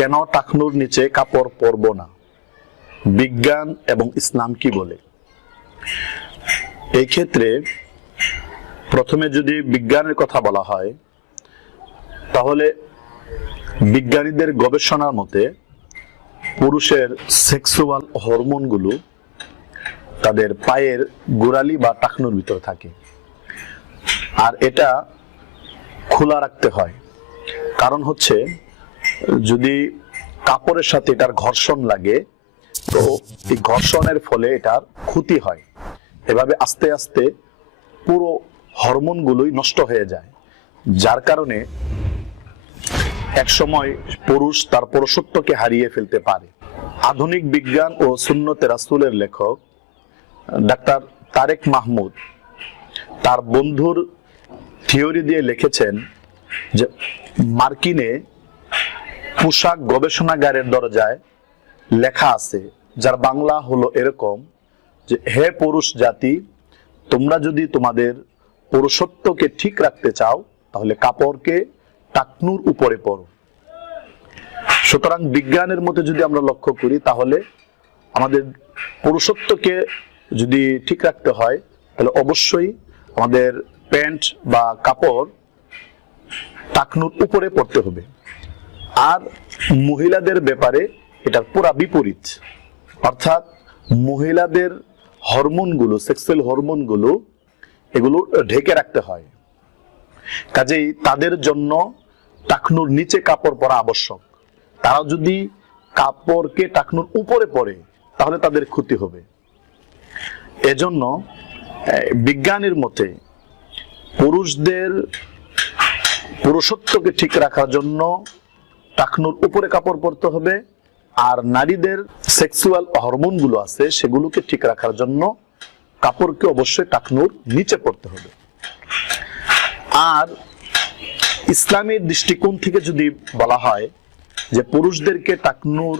কেন টাকনুর নিচে কাপড় পরব না, বিজ্ঞান এবং ইসলাম কি বলে। এই ক্ষেত্রে প্রথমে যদি বিজ্ঞানের কথা বলা হয়, তাহলে বিজ্ঞানীদের গবেষণার মতে পুরুষের সেক্সুয়াল হরমোনগুলো তাদের পায়ের গোড়ালি বা টাকনুর ভিতরে থাকে, আর এটা খোলা রাখতে হয়। কারণ হচ্ছে যদি কাপড়ের সাথে এটার ঘর্ষণ লাগে, তো এই ঘর্ষণের ফলে এটার ক্ষতি হয়। এভাবে আস্তে আস্তে পুরো হরমোনগুলোই নষ্ট হয়ে যায়, যার কারণে একসময় পুরুষ তার পুরুষত্বকে হারিয়ে ফেলতে পারে। আধুনিক বিজ্ঞান ও সুন্নতে রাসূলের লেখক ডাক্তার তারেক মাহমুদ তার বন্ধুর থিওরি দিয়ে লিখেছেন যে মার্কিনে পোশাক গবেষণাগারের দরজায় লেখা আছে, যার বাংলা হলো এরকম যে, হে পুরুষ জাতি, তোমরা যদি তোমাদের পুরুষত্বকে ঠিক রাখতে চাও তাহলে কাপড়কে টাকনুর উপরে পরো। সুতরাং বিজ্ঞানের মতে যদি আমরা লক্ষ্য করি, তাহলে আমাদের পুরুষত্বকে যদি ঠিক রাখতে হয় তাহলে অবশ্যই আমাদের প্যান্ট বা কাপড় টাকনুর উপরে পরতে হবে। আর মহিলাদের ব্যাপারে এটার পুরা বিপরীত, অর্থাৎ মহিলাদের হরমোনগুলো, সেক্সুয়াল হরমোনগুলো, এগুলো ঢেকে রাখতে হয়। কাজেই তাদের জন্য টাকনুর নিচে কাপড় পরা আবশ্যক। তারা যদি কাপড়কে টাকনুর উপরে পরে তাহলে তাদের ক্ষতি হবে। এজন্য বিজ্ঞানের মতে পুরুষদের পুরুষত্বকে ঠিক রাখার জন্য টাকনুর উপরে কাপড় পরতে হবে, আর নারীদের সেক্সুয়াল হরমোনগুলো আছে সেগুলোকে ঠিক রাখার জন্য কাপড়কে অবশ্যই টাকনুর নিচে পরতে হবে। আর ইসলামের দৃষ্টিকোণ থেকে যদি বলা হয় যে পুরুষদেরকে টাকনুর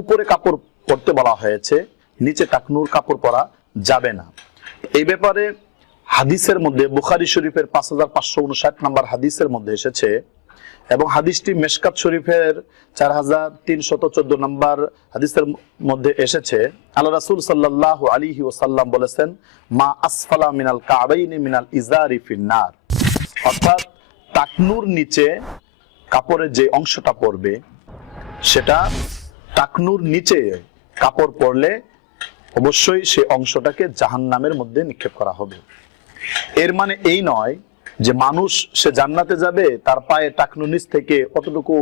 উপরে কাপড় পরতে বলা হয়েছে, নিচে টাকনুর কাপড় পরা যাবে না। এই ব্যাপারে হাদিসের মধ্যে বুখারী শরীফের 5559 নম্বর হাদিসের মধ্যে এসেছে, এবং হাদিসটি মেশকাত শরীফের 4314 নম্বর হাদিসের মধ্যে এসেছে। আল্লাহ রাসূল সাল্লাল্লাহু আলাইহি ওয়াসাল্লাম বলেছেন, মা আসফালা মিনাল কাবাইনি মিনাল ইজারি ফিন্নার, অর্থাৎ টাকনুর নিচে কাপড়ের যে অংশটা পড়বে, সেটা টাকনুর নিচে কাপড় পরলে অবশ্যই সে অংশটাকে জাহান্নামের মধ্যে নিক্ষেপ করা হবে। এর মানে এই নয় যে মানুষ সে জান্নাতে যাবে, তার পায়ে টাকনুর নিচ থেকে কতটুকু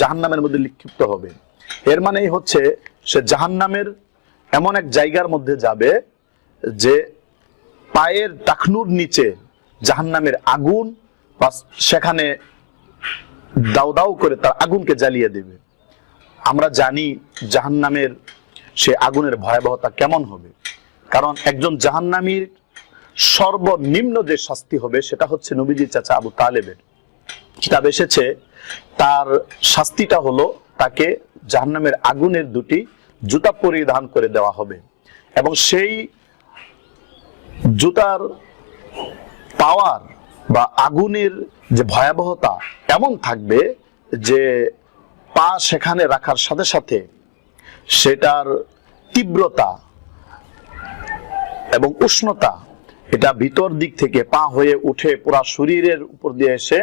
জাহান্নামের মধ্যে নিক্ষিপ্ত হবে। এর মানে হচ্ছে সে জাহান্নামের এমন এক জায়গার মধ্যে যাবে যে পায়ের টাকনুর নিচে জাহান্নামের আগুন, বা সেখানে দাউ দাউ করে তার আগুনকে জ্বালিয়ে দেবে। আমরা জানি জাহান্নামের সে আগুনের ভয়াবহতা কেমন হবে, কারণ একজন জাহান্নামীর সর্বনিম্ন যে শাস্তি হবে সেটা হচ্ছে নবীজির চাচা আবু তালেবের কিতাব এসেছে, তার শাস্তিটা হলো তাকে জাহান্নামের আগুনের 2টি জুতা পরিধান করে দেওয়া হবে, এবং সেই জুতার পাওয়ার বা আগুনের যে ভয়াবহতা এমন থাকবে যে পা সেখানে রাখার সাথে সাথে সেটার তীব্রতা এবং উষ্ণতা এটা ভিতর দিক থেকে পা হয়ে উঠে পুরা শরীরের উপর দিয়ে এসে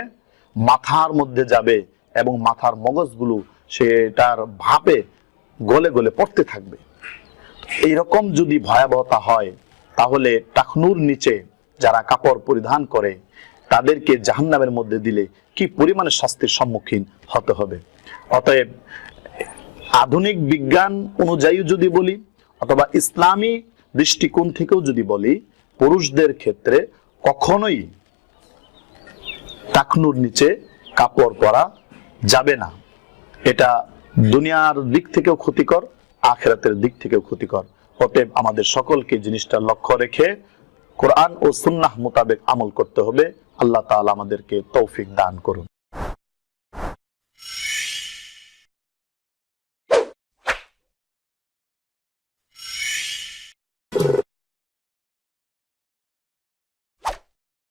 মাথার মধ্যে যাবে, এবং মাথার মগজগুলো সেটার ভাপে গলে গলে পড়তে থাকবে। এইরকম যদি ভয়াবহতা হয়, তাহলে টাকনুর নিচে যারা কাপড় পরিধান করে তাদেরকে জাহান্নামের মধ্যে দিলে কি পরিমাণে শাস্তির সম্মুখীন হতে হবে। অতএব আধুনিক বিজ্ঞান অনুযায়ী যদি বলি, অথবা ইসলামী দৃষ্টিকোণ থেকেও যদি বলি, পুরুষদের ক্ষেত্রে কখনোই টাকনুর নিচে কাপড় পরা যাবে না। এটা দুনিয়ার দিক থেকেও ক্ষতিকর, আখিরাতের দিক থেকেও ক্ষতিকর। অতএব আমাদের সকলকে জিনিসটা লক্ষ্য রেখে কোরআন ও সুন্নাহ মোতাবেক আমল করতে হবে। আল্লাহ তাআলা আমাদেরকে তৌফিক দান করুন।